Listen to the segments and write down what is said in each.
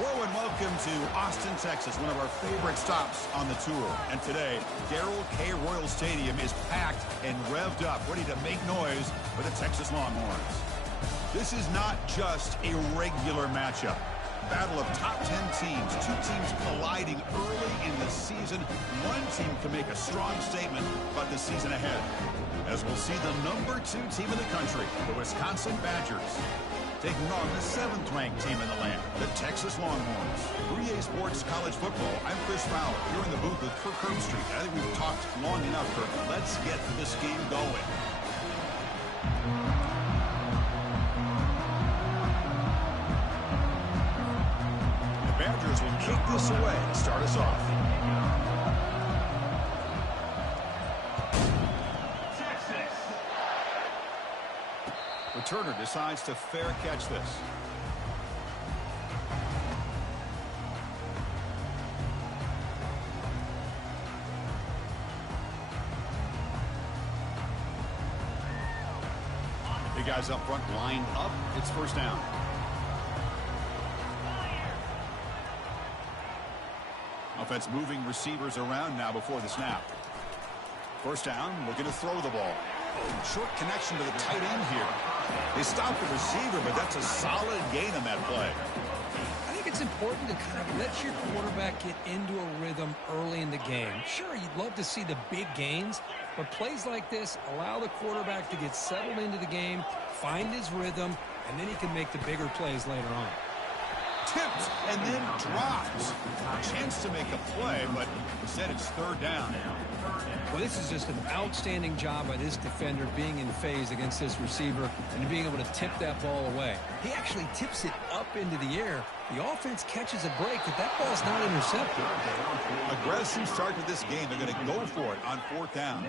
Hello and welcome to Austin, Texas, one of our favorite stops on the tour. And today, Darrell K. Royal Stadium is packed and revved up, ready to make noise for the Texas Longhorns. This is not just a regular matchup. Battle of top 10 teams, two teams colliding early in the season. One team can make a strong statement about the season ahead, as we'll see the #2 team in the country, the Wisconsin Badgers, taking on the 7th-ranked team in the land, the Texas Longhorns. 3A Sports College Football. I'm Chris Fowler, here in the booth with Kirk Herbstreit. I think we've talked long enough, Kirk. Let's get this game going. The Badgers will kick this away and start us off. Returner decides to fair catch this. The guys up front lined up. It's first down. Offense moving receivers around now before the snap. First down, looking to throw the ball. Short connection to the tight end here. They stop the receiver, but that's a solid gain on that play. I think it's important to kind of let your quarterback get into a rhythm early in the game. Sure, you'd love to see the big gains, but plays like this allow the quarterback to get settled into the game, find his rhythm, and then he can make the bigger plays later on. Tipped and then dropped. A chance to make a play, but instead it's third down. Well, this is just an outstanding job by this defender being in phase against this receiver and being able to tip that ball away. He actually tips it up into the air. The offense catches a break, but that ball's not intercepted. Aggressive start to this game. They're going to go for it on fourth down.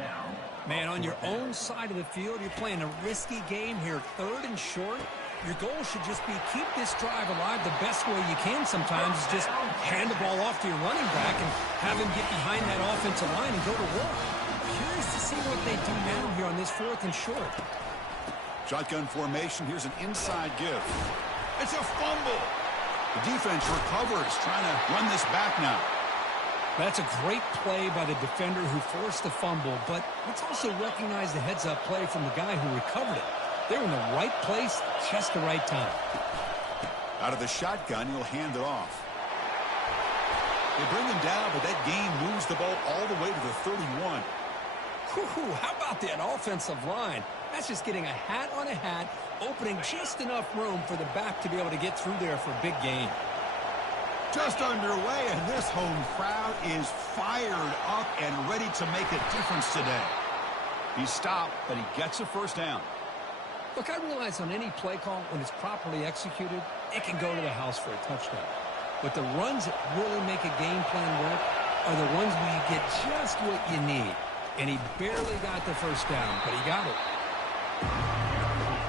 Man, on your own side of the field, you're playing a risky game here. Third and short. Your goal should just be keep this drive alive the best way you can sometimes is just hand the ball off to your running back and have him get behind that offensive line and go to work. Curious to see what they do now here on this fourth and short. Shotgun formation. Here's an inside give. It's a fumble. The defense recovers, trying to run this back now. That's a great play by the defender who forced the fumble, but let's also recognize the heads-up play from the guy who recovered it. They're in the right place, just the right time. Out of the shotgun, he'll hand it off. They bring him down, but that gain moves the ball all the way to the 31. Whew, how about that offensive line? That's just getting a hat on a hat, opening just enough room for the back to be able to get through there for a big gain. Just underway, and this home crowd is fired up and ready to make a difference today. He stopped, but he gets a first down. Look, I realize on any play call, when it's properly executed, it can go to the house for a touchdown. But the runs that really make a game plan work are the ones where you get just what you need. And he barely got the first down, but he got it.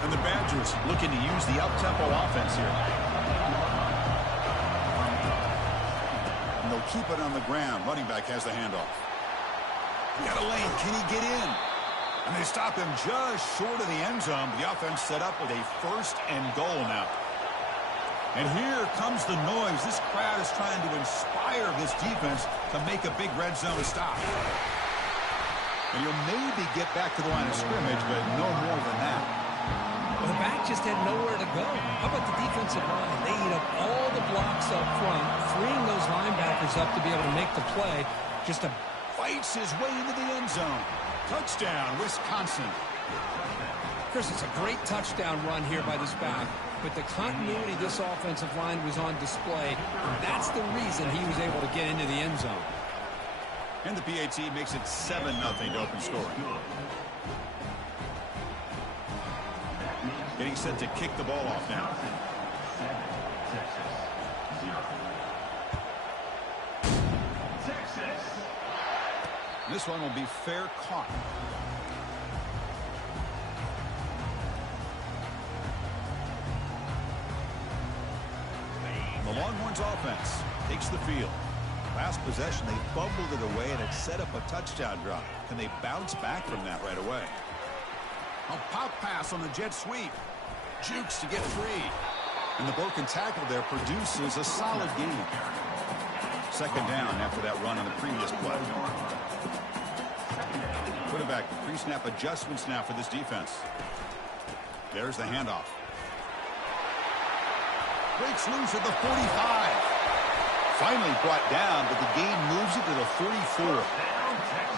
And the Badgers looking to use the up-tempo offense here. And they'll keep it on the ground. Running back has the handoff. Got a lane. Can he get in? And they stop him just short of the end zone. The offense set up with a first and goal now. And here comes the noise. This crowd is trying to inspire this defense to make a big red zone stop. And you'll maybe get back to the line of scrimmage, but no more than that. Well, the back just had nowhere to go. How about the defensive line? They eat up all the blocks up front, freeing those linebackers up to be able to make the play. Just fights his way into the end zone. Touchdown, Wisconsin. Chris, it's a great touchdown run here by this back, but the continuity of this offensive line was on display. That's the reason he was able to get into the end zone. And the PAT makes it 7-0 to open scoring. Getting set to kick the ball off now. This one will be fair caught. The Longhorns offense takes the field. Last possession, they fumbled it away, and it set up a touchdown drive. Can they bounce back from that right away? A pop pass on the jet sweep. Jukes to get free. And the broken tackle there produces a solid gain. Second down after that run on the previous play. Quarterback pre-snap adjustments now for this defense. There's the handoff. Breaks loose at the 45. Finally brought down, but the gain moves it to the 44.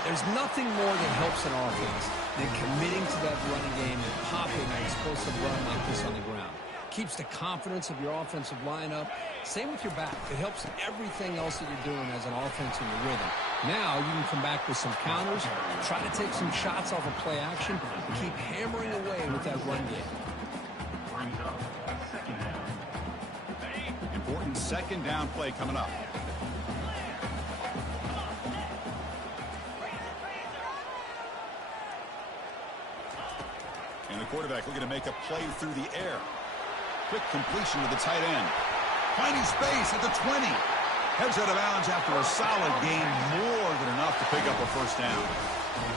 There's nothing more that helps an offense than committing to that running game and popping an explosive run like this on the ground. Keeps the confidence of your offensive lineup. Same with your back. It helps everything else that you're doing as an offense in your rhythm. Now you can come back with some counters, try to take some shots off of play action, and keep hammering away with that run game. Important second down play coming up. And the quarterback looking to make a play through the air. Quick completion to the tight end. Finding space at the 20. Heads out of bounds after a solid gain, more than enough to pick up a first down.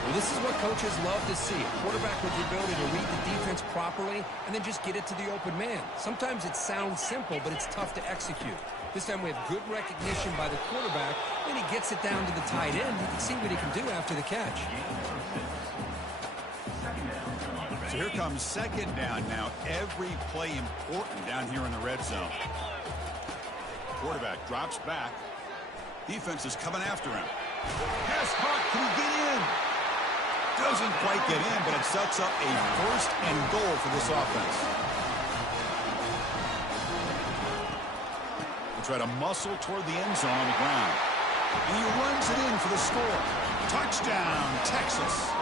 Well, this is what coaches love to see. A quarterback with the ability to read the defense properly and then just get it to the open man. Sometimes it sounds simple, but it's tough to execute. This time we have good recognition by the quarterback. When he gets it down to the tight end, you can see what he can do after the catch. So here comes second down now. Every play important down here in the red zone. Quarterback drops back. Defense is coming after him. Pass caught. Can he get in? Doesn't quite get in, but it sets up a first and goal for this offense. We'll try to muscle toward the end zone on the ground. And he runs it in for the score. Touchdown, Texas.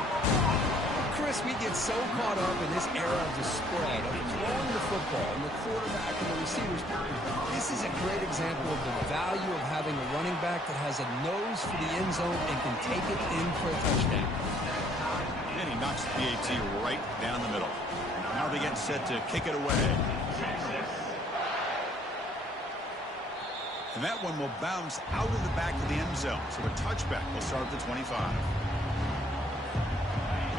Chris, we get so caught up in this era of the spread, of throwing the football, and the quarterback and the receivers. This is a great example of the value of having a running back that has a nose for the end zone and can take it in for a touchdown. And he knocks the PAT right down the middle. Now they get set to kick it away. And that one will bounce out of the back of the end zone. So a touchback will start at the 25.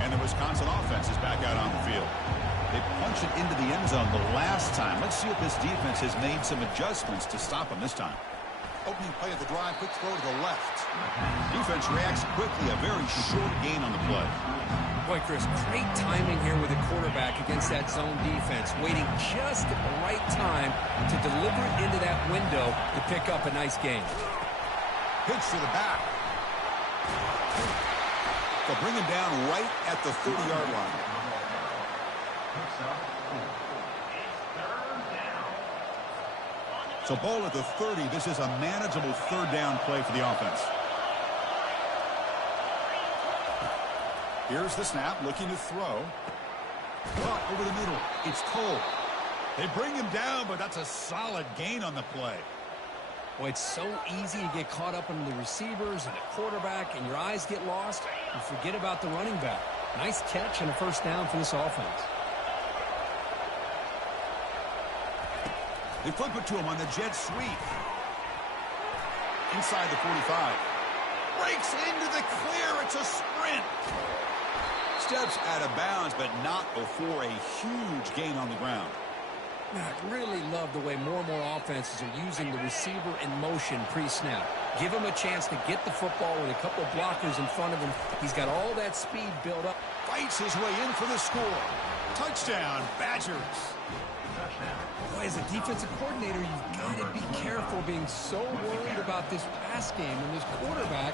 And the Wisconsin offense is back out on the field. They punch it into the end zone the last time. Let's see if this defense has made some adjustments to stop them this time. Opening play of the drive, quick throw to the left. Defense reacts quickly, a very short gain on the play. Boy, Chris, great timing here with the quarterback against that zone defense, waiting just at the right time to deliver it into that window to pick up a nice gain. Pitch to the back. They'll bring him down right at the 30-yard line. So ball at the 30. This is a manageable third down play for the offense. Here's the snap, looking to throw. Caught over the middle. It's Cole. They bring him down, but that's a solid gain on the play. Boy, it's so easy to get caught up in the receivers and the quarterback, and your eyes get lost. You forget about the running back. Nice catch and a first down for this offense. They flip it to him on the jet sweep. Inside the 45. Breaks into the clear. It's a sprint. Steps out of bounds, but not before a huge gain on the ground. I really love the way more and more offenses are using the receiver in motion pre-snap. Give him a chance to get the football with a couple of blockers in front of him. He's got all that speed built up. Fights his way in for the score. Touchdown, Badgers. Boy, as a defensive coordinator, you've got to be careful being so worried about this pass game and this quarterback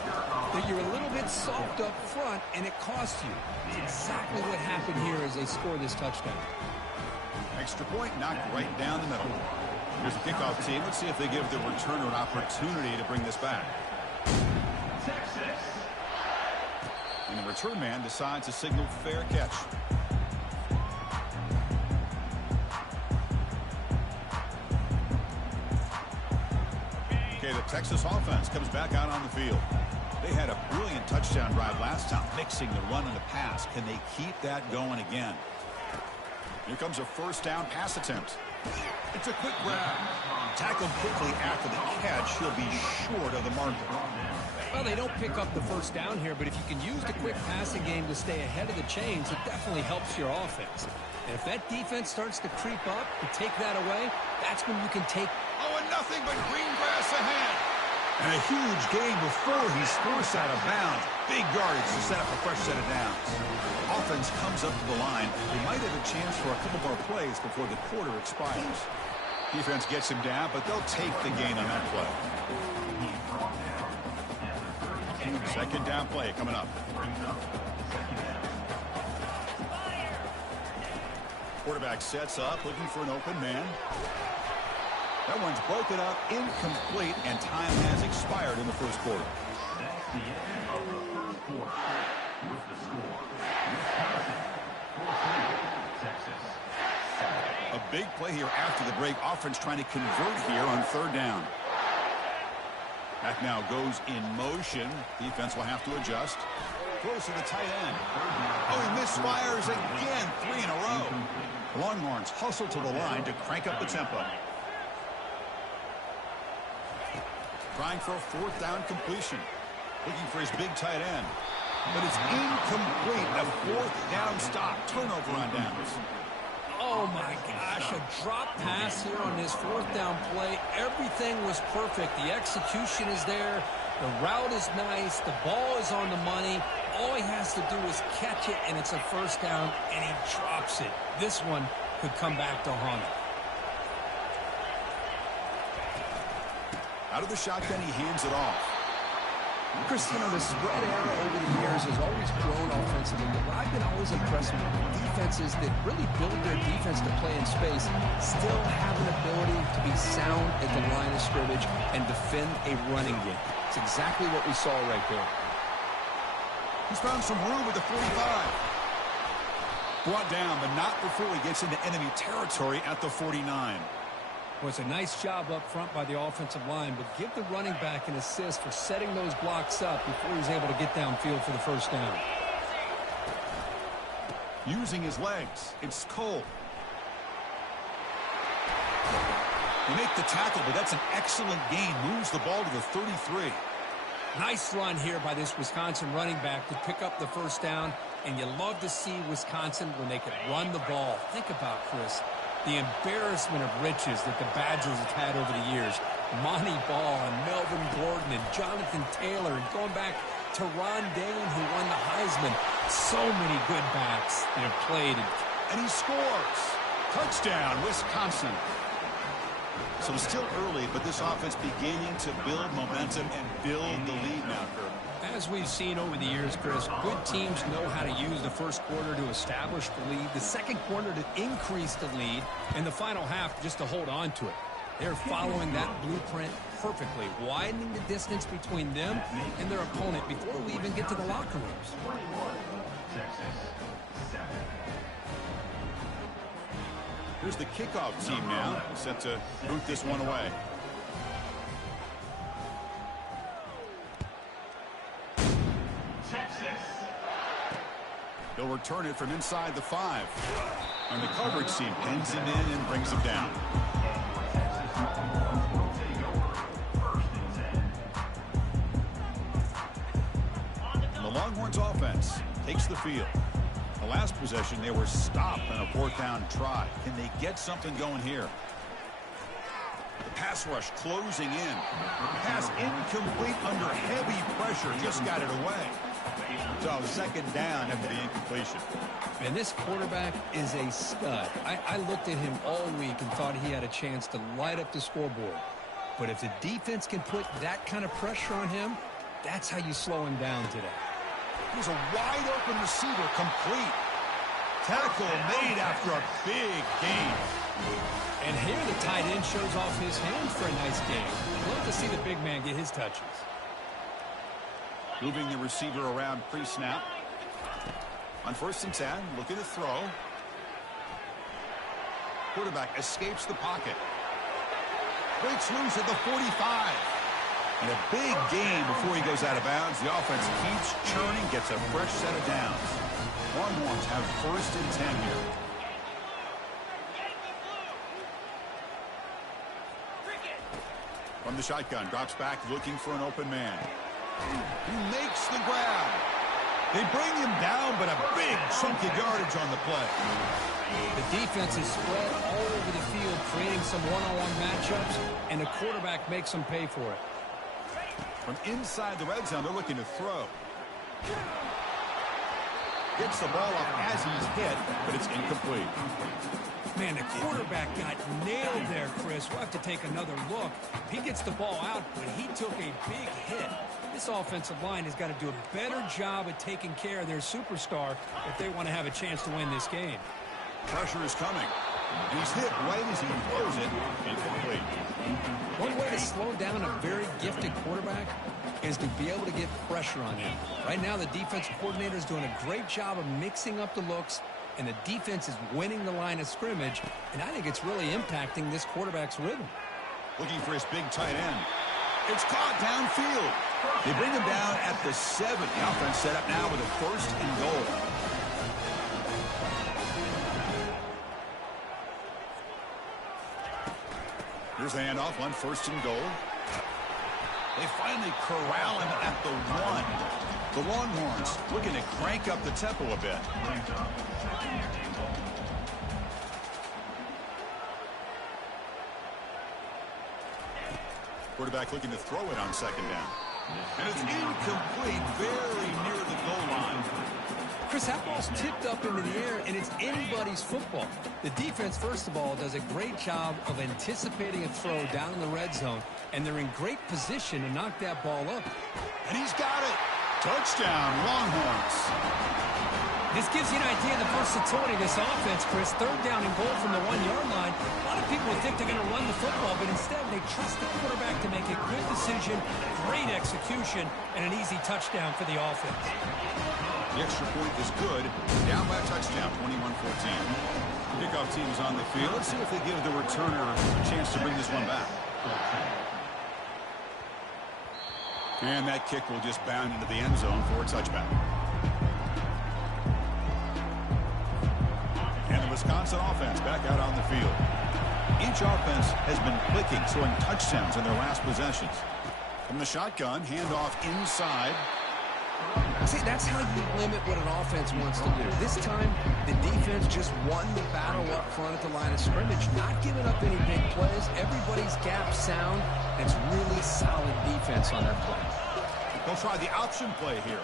that you're a little bit soft up front, and it costs you. It's exactly what happened here as they score this touchdown. Extra point knocked right down the middle. Here's the kickoff team. Let's see if they give the returner an opportunity to bring this back. And the return man decides to signal fair catch. Okay, the Texas offense comes back out on the field. They had a brilliant touchdown drive last time, mixing the run and the pass. Can they keep that going again? Here comes a first down pass attempt. It's a quick grab. Tackled quickly after the catch. He'll be short of the marker. Well, they don't pick up the first down here, but if you can use the quick passing game to stay ahead of the chains, it definitely helps your offense. And if that defense starts to creep up and take that away, that's when you can take... Oh, and nothing but green grass ahead. And a huge gain before he's forced out of bounds. Big yardage to set up a fresh set of downs. Offense comes up to the line. They might have a chance for a couple more plays before the quarter expires. Defense gets him down, but they'll take the gain on that play. Second down play coming up. Quarterback sets up, looking for an open man. That one's broken up, incomplete, and time has expired in the first quarter. That's the end of the first quarter with the score. Texas. A big play here after the break. Offense trying to convert here on third down. That now goes in motion. Defense will have to adjust. Throws to the tight end. Oh, he misfires again. 3 in a row. Longhorns hustle to the line to crank up the tempo. Trying for a fourth down completion. Looking for his big tight end. But it's incomplete. A fourth down stop. Turnover on downs. Oh, my gosh, a drop pass here on this fourth down play. Everything was perfect. The execution is there. The route is nice. The ball is on the money. All he has to do is catch it, and it's a first down, and he drops it. This one could come back to haunt him. Out of the shotgun, he hands it off. Chris, you know, the spread era over the years has always grown offensively, but I've been always impressed with defenses that really build their defense to play in space, still have an ability to be sound at the line of scrimmage and defend a running game. It's exactly what we saw right there. He's found some room with the 45. Brought down, but not before he gets into enemy territory at the 49. Well, it's a nice job up front by the offensive line, but give the running back an assist for setting those blocks up before he's able to get downfield for the first down. Using his legs, it's Cole. They make the tackle, but that's an excellent gain. Moves the ball to the 33. Nice run here by this Wisconsin running back to pick up the first down, and you love to see Wisconsin when they can run the ball. Think about, Chris, the embarrassment of riches that the Badgers have had over the years. Monty Ball and Melvin Gordon and Jonathan Taylor, and going back to Ron Dane, who won the Heisman. So many good backs that have played. And he scores. Touchdown, Wisconsin. So still early, but this offense beginning to build momentum and build the lead now, Kirk. As we've seen over the years, Chris, good teams know how to use the first quarter to establish the lead, the second quarter to increase the lead, and the final half just to hold on to it. They're following that blueprint perfectly, widening the distance between them and their opponent before we even get to the locker rooms. Here's the kickoff team now, set to boot this one away. He'll return it from inside the 5. And the coverage team pins him in and brings him down. The Longhorns offense takes the field. The last possession, they were stopped on a fourth down try. Can they get something going here? The pass rush closing in. Pass incomplete under heavy pressure. Just got it away. So second down after the incompletion. And this quarterback is a stud. I looked at him all week and thought he had a chance to light up the scoreboard. But if the defense can put that kind of pressure on him, that's how you slow him down today. Here's a wide open receiver, complete. Tackle made after a big gain. And here the tight end shows off his hands for a nice game. Love to see the big man get his touches. Moving the receiver around pre-snap. On 1st and 10, looking to throw. Quarterback escapes the pocket. Breaks loose at the 45. And a big gain before he goes out of bounds. The offense keeps churning, gets a fresh set of downs. Longhorns have 1st and 10 here. From the shotgun, drops back looking for an open man. He makes the grab. They bring him down, but a big chunk of yardage on the play. The defense is spread all over the field, creating some one-on-one matchups, and the quarterback makes them pay for it. From inside the red zone, they're looking to throw. Gets the ball up as he's hit, but it's incomplete. Man, the quarterback got nailed there, Chris. We'll have to take another look. He gets the ball out, but he took a big hit. This offensive line has got to do a better job of taking care of their superstar if they want to have a chance to win this game. Pressure is coming. And he's hit right as he throws it. Incomplete. One way to slow down a very gifted quarterback is to be able to get pressure on him. Right now, the defensive coordinator is doing a great job of mixing up the looks, and the defense is winning the line of scrimmage, and I think it's really impacting this quarterback's rhythm. Looking for his big tight end. It's caught downfield. They bring him down at the 7. The offense set up now with a 1st and goal. Here's the handoff on 1st and goal. They finally corral him at the 1. The Longhorns looking to crank up the tempo a bit. Quarterback looking to throw it on 2nd down. And it's incomplete, very near the goal line. Chris, that ball's tipped up into the air, and it's anybody's football. The defense, first of all, does a great job of anticipating a throw down in the red zone, and they're in great position to knock that ball up. And he's got it. Touchdown, Longhorns. This gives you an idea of the versatility of this offense, Chris. 3rd down and goal from the 1-yard line. A lot of people think they're going to run the football, but instead they trust the quarterback to make a good decision, great execution, and an easy touchdown for the offense. The extra point is good. Down by a touchdown, 21-14. The kickoff team is on the field. Let's see if they give the returner a chance to bring this one back. And that kick will just bound into the end zone for a touchback. And the Wisconsin offense back out on the field. Each offense has been clicking, scoring touchdowns in their last possessions. From the shotgun, handoff inside. See, that's how you limit what an offense wants to do. This time, the defense just won the battle up front at the line of scrimmage, not giving up any big plays. Everybody's gap sound. It's really solid defense on that play. They'll try the option play here.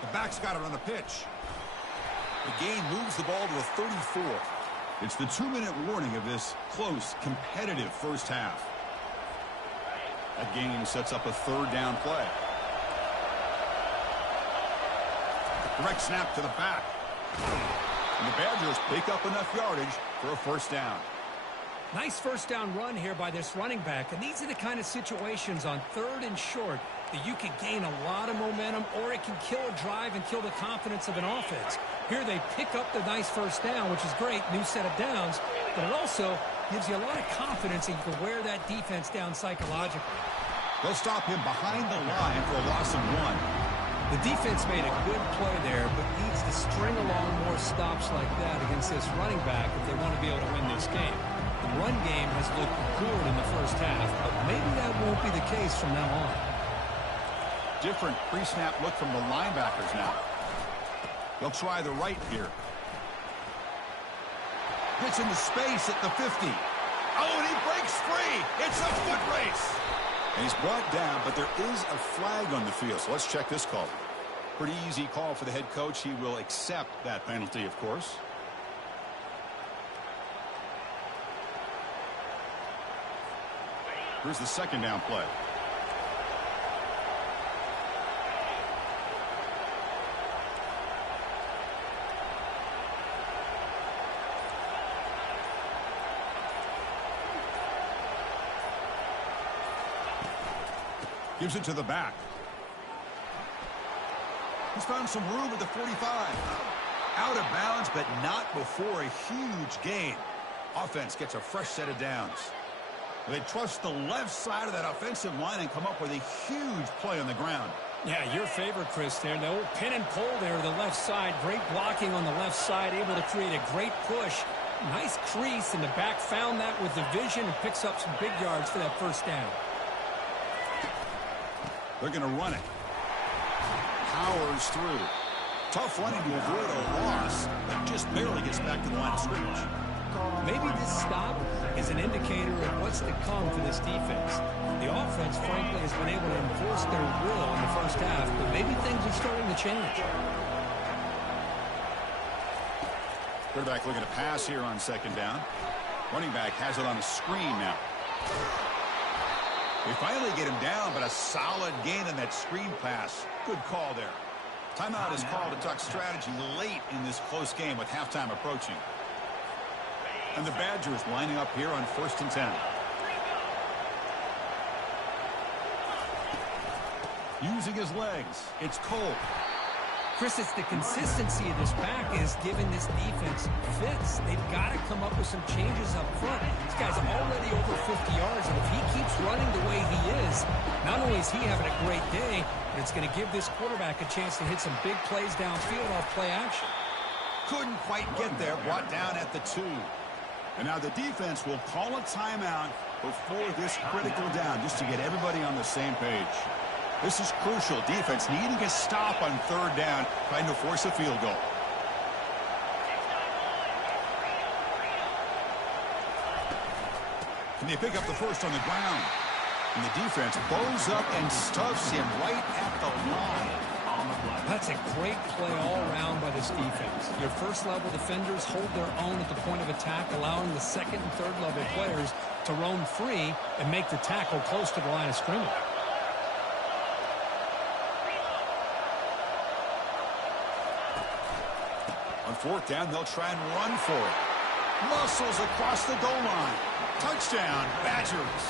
The back's got it on the pitch. The gain moves the ball to the 34. It's the 2-minute warning of this close, competitive first half. That gain sets up a 3rd down play. Direct snap to the back. And the Badgers pick up enough yardage for a 1st down. Nice 1st down run here by this running back, and these are the kind of situations on 3rd and short that you can gain a lot of momentum, or it can kill a drive and kill the confidence of an offense. Here they pick up the nice 1st down, which is great, new set of downs, but it also gives you a lot of confidence that you can wear that defense down psychologically. They'll stop him behind the line for a loss of 1. The defense made a good play there, but needs to string along more stops like that against this running back if they want to be able to win this game. The run game has looked good in the first half, but maybe that won't be the case from now on. Different pre-snap look from the linebackers now. They'll try the right here. Gets into space at the 50. Oh, and he breaks free. It's a foot race. And he's brought down, but there is a flag on the field. So let's check this call. Pretty easy call for the head coach. He will accept that penalty, of course. Here's the 2nd down play. Gives it to the back. He's found some room at the 45. Out of bounds, but not before a huge gain. Offense gets a fresh set of downs. They trust the left side of that offensive line and come up with a huge play on the ground. Yeah, your favorite, Chris, there. The old pin and pull there to the left side. Great blocking on the left side, able to create a great push. Nice crease, and the back found that with the vision and picks up some big yards for that 1st down. They're going to run it. powers through. Tough running to avoid a loss, but just barely gets back to the line of scrimmage. Maybe this stop is an indicator of what's to come for this defense. The offense, frankly, has been able to enforce their will in the first half, but maybe things are starting to change. Quarterback looking to pass here on second down. Running back has it on the screen now. They finally get him down, but a solid gain on that screen pass. Good call there. Timeout is called to duck strategy late in this close game with halftime approaching. And the Badgers lining up here on 1st and 10. Using his legs, it's Cole. Chris, it's the consistency of this back is giving this defense fits. They've got to come up with some changes up front. This guy's already over 50 yards, and if he keeps running the way he is, not only is he having a great day, but it's going to give this quarterback a chance to hit some big plays downfield off play action. Couldn't quite get there, brought down at the 2. And now the defense will call a timeout before this critical down, just to get everybody on the same page. This is crucial. Defense needing a stop on 3rd down, trying to force a field goal. Can they pick up the first on the ground? And the defense bows up and stuffs him right at the line. That's a great play all around by this defense. Your first-level defenders hold their own at the point of attack, allowing the second and third-level players to roam free and make the tackle close to the line of scrimmage. On 4th down, they'll try and run for it. Muscles across the goal line. Touchdown, Badgers.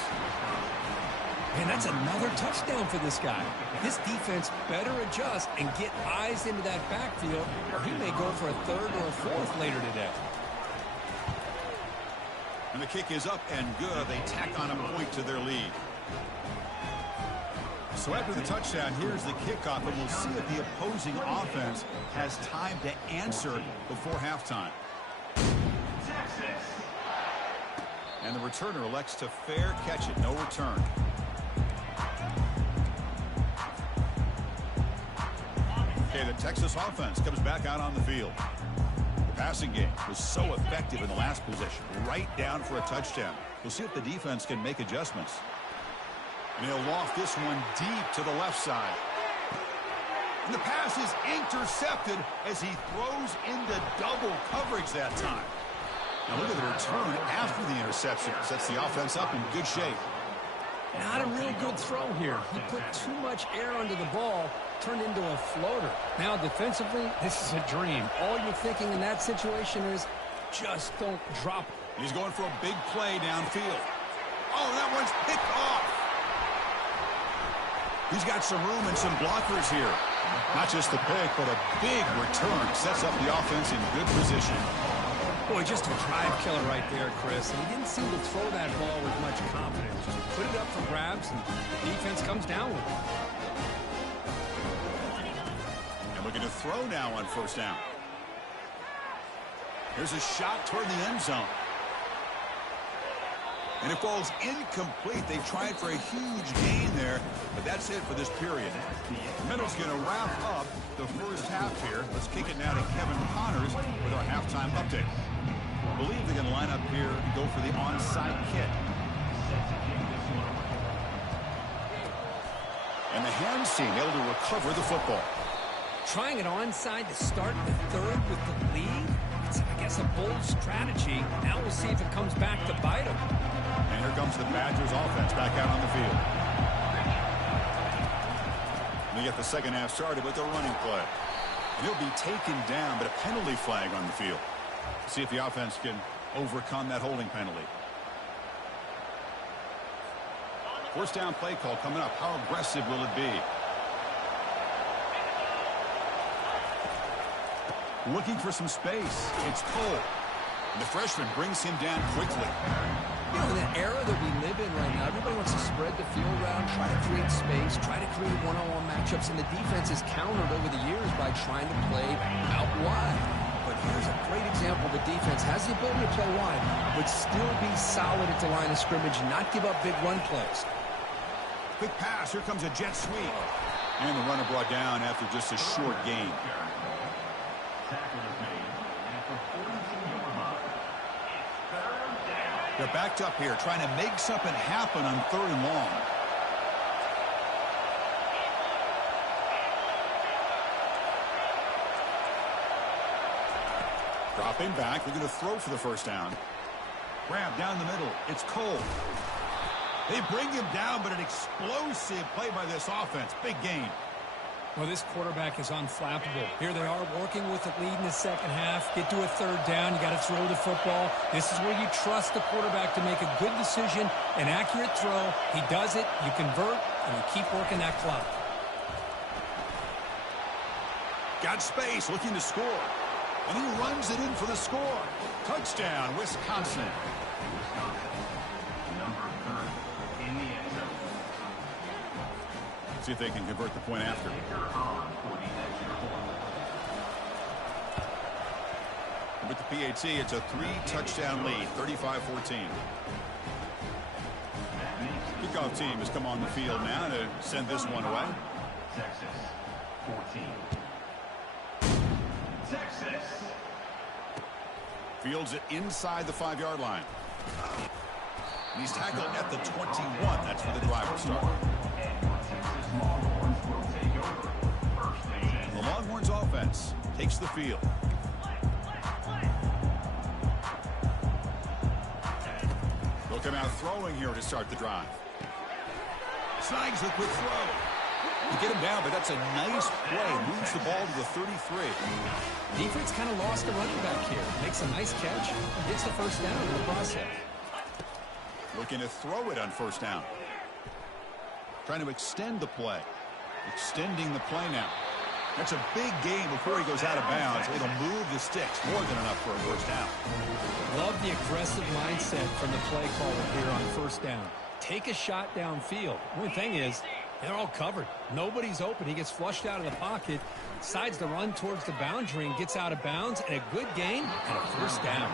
Man, that's another touchdown for this guy. This defense better adjust and get eyes into that backfield, or he may go for a 3rd or a 4th later today. And the kick is up and good. They tack on a point to their lead. So after the touchdown, here's the kickoff, and we'll see if the opposing offense has time to answer before halftime. And the returner elects to fair catch it. No return. Okay, the Texas offense comes back out on the field. The passing game was so effective in the last possession, right down for a touchdown. We'll see if the defense can make adjustments. And he'll loft this one deep to the left side. And the pass is intercepted as he throws into double coverage that time. Now look at the return after the interception. Sets the offense up in good shape. Not a real good throw here. He put too much air under the ball, turned into a floater. Now defensively, this is a dream. All you're thinking in that situation is just don't drop it. He's going for a big play downfield. Oh, that one's picked off. He's got some room and some blockers here. Not just the pick, but a big return. Sets up the offense in good position. Boy, just a drive killer right there, Chris. And he didn't seem to throw that ball with much confidence. Just put it up for grabs, and the defense comes down with it. And looking to throw now on 1st down. Here's a shot toward the end zone. And it falls incomplete. They tried for a huge gain there, but that's it for this period. Middle's going to wrap up the first half here. Let's kick it now to Kevin Connors with our halftime update. I believe they're going to line up here and go for the onside kick. And the hands team able to recover the football. Trying it onside to start the 3rd with the lead. It's, I guess, a bold strategy. Now we'll see if it comes back to bite them. And here comes the Badgers offense back out on the field. We get the second half started with a running play. And he'll be taken down, but a penalty flag on the field. See if the offense can overcome that holding penalty. 1st down play call coming up. How aggressive will it be? Looking for some space. It's Cole. And the freshman brings him down quickly. You know, in the era that we live in right now, everybody wants to spread the field around, try to create space, try to create one-on-one matchups, and the defense has countered over the years by trying to play out wide. But here's a great example. The defense has the ability to play wide, but still be solid at the line of scrimmage and not give up big run plays. Quick pass. Here comes a jet sweep. And the runner brought down after just a short gain. They're backed up here, trying to make something happen on 3rd and long. Dropping back, they're going to throw for the first down. Grab down the middle. It's Cole. They bring him down, but an explosive play by this offense. Big gain. Well, this quarterback is unflappable. Here they are working with the lead in the second half. Get to a 3rd down. You got to throw the football. This is where you trust the quarterback to make a good decision, an accurate throw. He does it. You convert, and you keep working that clock. Got space, looking to score. And he runs it in for the score. Touchdown, Wisconsin. See if they can convert the point after. With the PAT, it's a 3-touchdown lead, 35-14. Kickoff team has come on the field now to send this one away. Texas 14. Texas. Fields it inside the 5-yard line. And he's tackled at the 21. That's where the drive will start. The Longhorns offense takes the field. They'll come out throwing here to start the drive. Snags the quick throw. You get him down, but that's a nice play. Moves the ball to the 33. Defense kind of lost the running back here. Makes a nice catch and gets the first down in the process. Looking to throw it on first down. Trying to extend the play. Extending the play now. That's a big gain before he goes out of bounds. It'll move the sticks. More than enough for a first down. Love the aggressive mindset from the play caller here on first down. Take a shot downfield. The only thing is, they're all covered. Nobody's open. He gets flushed out of the pocket, decides to run towards the boundary and gets out of bounds, and a good gain and a first down.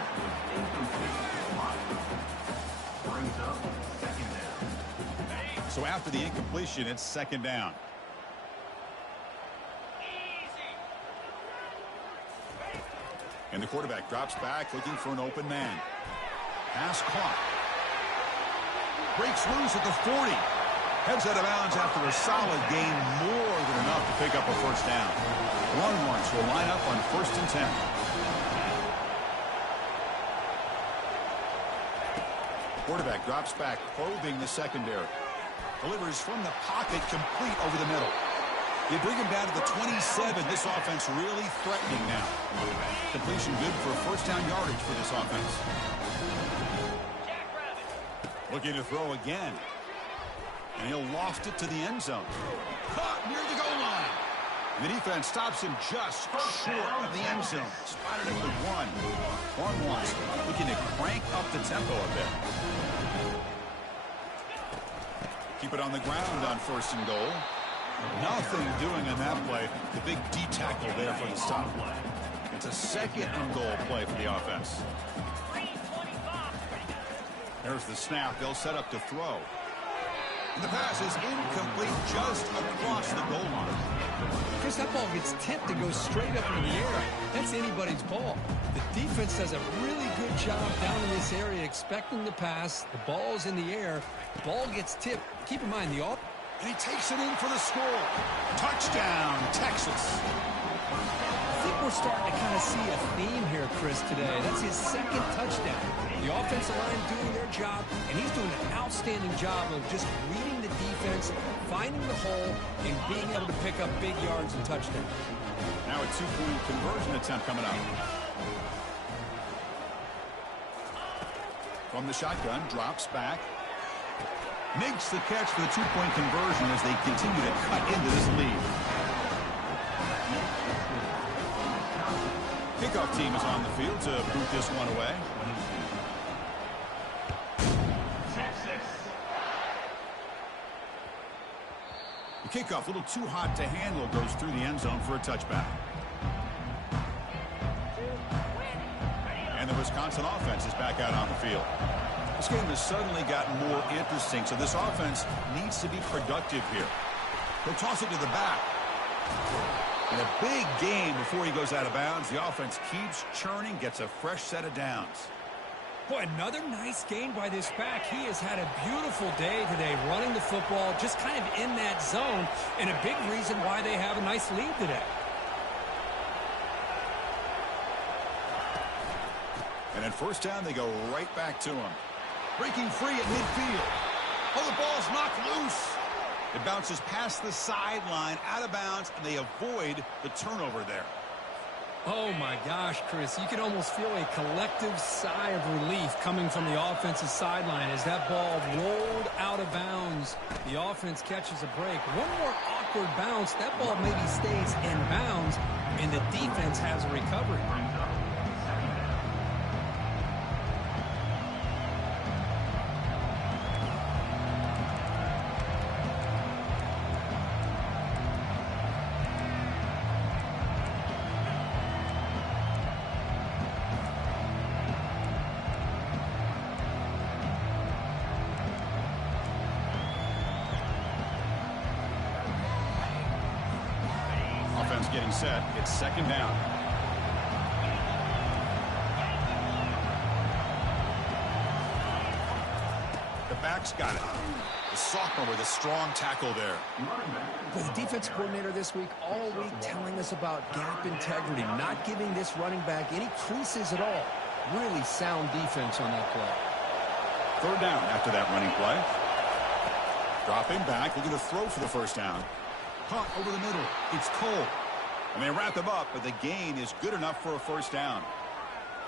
So after the incompletion, it's second down. And the quarterback drops back, looking for an open man. Pass caught. Breaks loose at the 40. Heads out of bounds after a solid gain, more than enough to pick up a first down. Longhorns will line up on 1st and 10. Quarterback drops back, probing the secondary. Delivers from the pocket, complete over the middle. They bring him down to the 27. This offense really threatening now. Completion good for first down yardage for this offense. Looking to throw again. And he'll loft it to the end zone. Caught near the goal line. The defense stops him just short of the end zone. Spotted him with 1. Longhorns looking to crank up the tempo a bit. Keep it on the ground on 1st and goal. Nothing doing on that play. The big D tackle there for the stop. It's a 2nd and goal play for the offense. There's the snap. They'll set up to throw. And the pass is incomplete just across the goal line. Chris, that ball gets tipped and goes straight up in the air. That's anybody's ball. The defense does a really good job down in this area expecting the pass. The ball's in the air. The ball gets tipped. Keep in mind, and he takes it in for the score. Touchdown, Texas. I think we're starting to kind of see a theme here, Chris, today. That's his 2nd touchdown. The offensive line doing their job, and he's doing an outstanding job of just reading the defense, finding the hole, and being able to pick up big yards and touchdowns. Now a 2-point conversion attempt coming up. From the shotgun, drops back. Makes the catch for the 2-point conversion as they continue to cut into this lead. Kickoff team is on the field to boot this one away. The kickoff, a little too hot to handle, goes through the end zone for a touchback. And the Wisconsin offense is back out on the field. This game has suddenly gotten more interesting, so this offense needs to be productive here. He'll toss it to the back. And a big gain before he goes out of bounds. The offense keeps churning, gets a fresh set of downs. Boy, another nice gain by this back. He has had a beautiful day today running the football, just kind of in that zone, and a big reason why they have a nice lead today. And at first down, they go right back to him. Breaking free at midfield. Oh, the ball's knocked loose. It bounces past the sideline, out of bounds, and they avoid the turnover there. Oh, my gosh, Chris. You can almost feel a collective sigh of relief coming from the offensive sideline as that ball rolled out of bounds. The offense catches a break. One more awkward bounce. That ball maybe stays in bounds, and the defense has a recovery. Getting set. It's second down. The back's got it. The sophomore with a strong tackle there. Well, the defense coordinator this week, all week telling us about gap integrity, not giving this running back any creases at all. Really sound defense on that play. Third down after that running play. Dropping back, looking to throw for the first down. Caught over the middle. It's Cole. And they wrap him up, but the gain is good enough for a first down.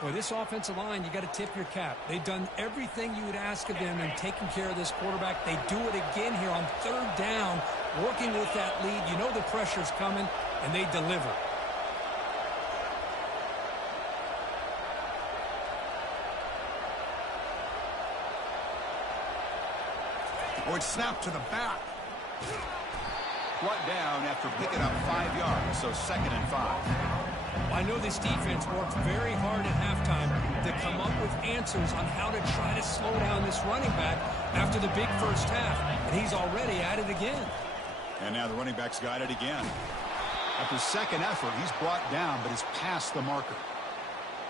Boy, this offensive line, you got to tip your cap. They've done everything you would ask of them in taking care of this quarterback. They do it again here on third down, working with that lead. You know the pressure's coming, and they deliver. Or it's snapped to the back. Brought down after picking up 5 yards, so 2nd and 5. I know this defense worked very hard at halftime to come up with answers on how to try to slow down this running back after the big first half, and he's already at it again. And now the running back's got it again. After second effort, he's brought down, but he's past the marker.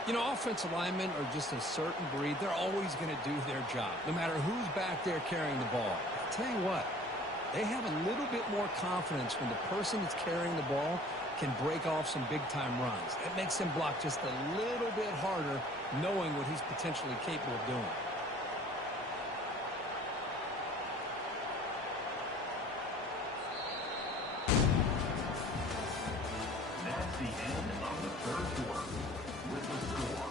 You know, offensive linemen are just a certain breed. They're always going to do their job, no matter who's back there carrying the ball. I'll tell you what. They have a little bit more confidence when the person that's carrying the ball can break off some big-time runs. That makes him block just a little bit harder, knowing what he's potentially capable of doing. That's the end of the third quarter. With the score,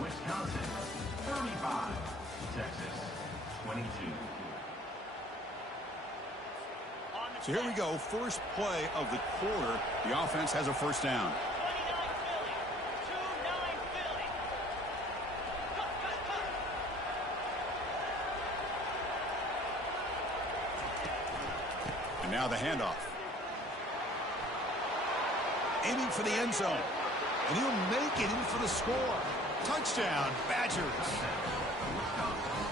Wisconsin 35, Texas 22. So here we go, first play of the quarter. The offense has a first down. And now the handoff. Aiming for the end zone. And he'll make it in for the score. Touchdown, Badgers.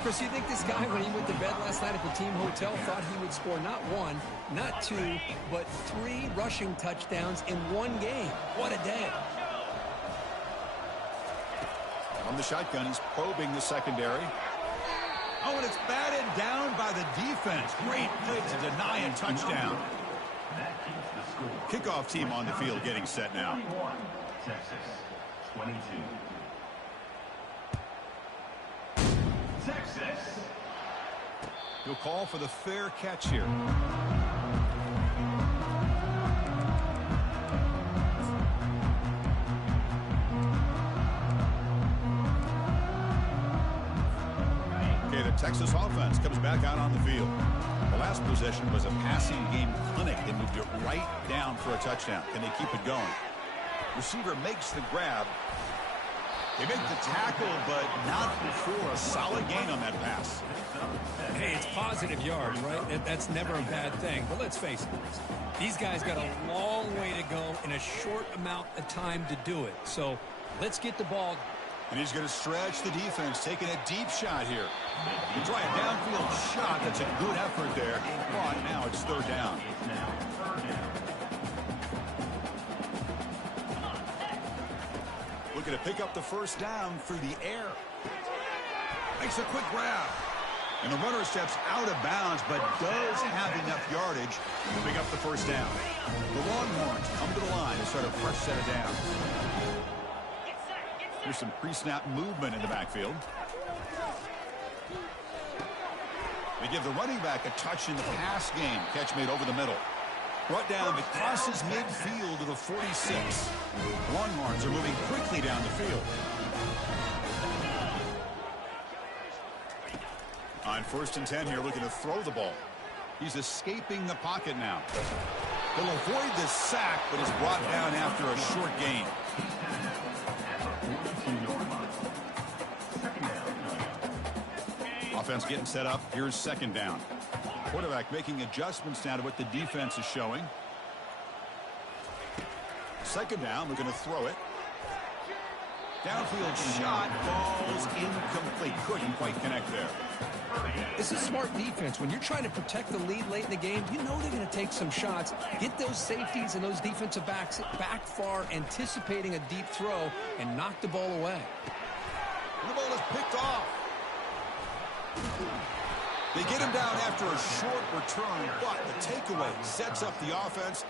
Chris, you think this guy, when he went to bed last night at the team hotel, thought he would score not one, not two, but 3 rushing touchdowns in one game? What a day. From the shotgun, he's probing the secondary. Oh, and it's batted down by the defense. Great play to deny a touchdown. That keeps the score. Kickoff team on the field getting set now. 21, Texas 22. Texas. He'll call for the fair catch here. Okay, the Texas offense comes back out on the field. The last possession was a passing game clinic. They moved it right down for a touchdown. Can they keep it going? Receiver makes the grab. They make the tackle, but not for a solid gain on that pass. Hey, it's positive yards, right? That's never a bad thing. But let's face it, these guys got a long way to go in a short amount of time to do it. So let's get the ball. And he's going to stretch the defense, taking a deep shot here. They try a downfield shot. That's a good effort there. But now it's third down. Looking to pick up the first down through the air. Makes a quick grab. And the runner steps out of bounds, but does have enough yardage to pick up the first down. The Longhorns come to the line and start a fresh set of downs. Here's some pre-snap movement in the backfield. They give the running back a touch in the pass game. Catch made over the middle. Brought down, but crosses midfield to the 46. The Longhorns are moving quickly down the field. On 1st and 10 here, looking to throw the ball. He's escaping the pocket now. He'll avoid the sack, but is brought down after a short gain. Offense getting set up. Here's 2nd down. Quarterback making adjustments now to what the defense is showing. 2nd down, looking to throw it. Downfield shot, falls incomplete. Couldn't quite connect there. This is smart defense. When you're trying to protect the lead late in the game, you know they're going to take some shots. Get those safeties and those defensive backs back far, anticipating a deep throw, and knock the ball away. The ball is picked off. They get him down after a short return, but the takeaway sets up the offense.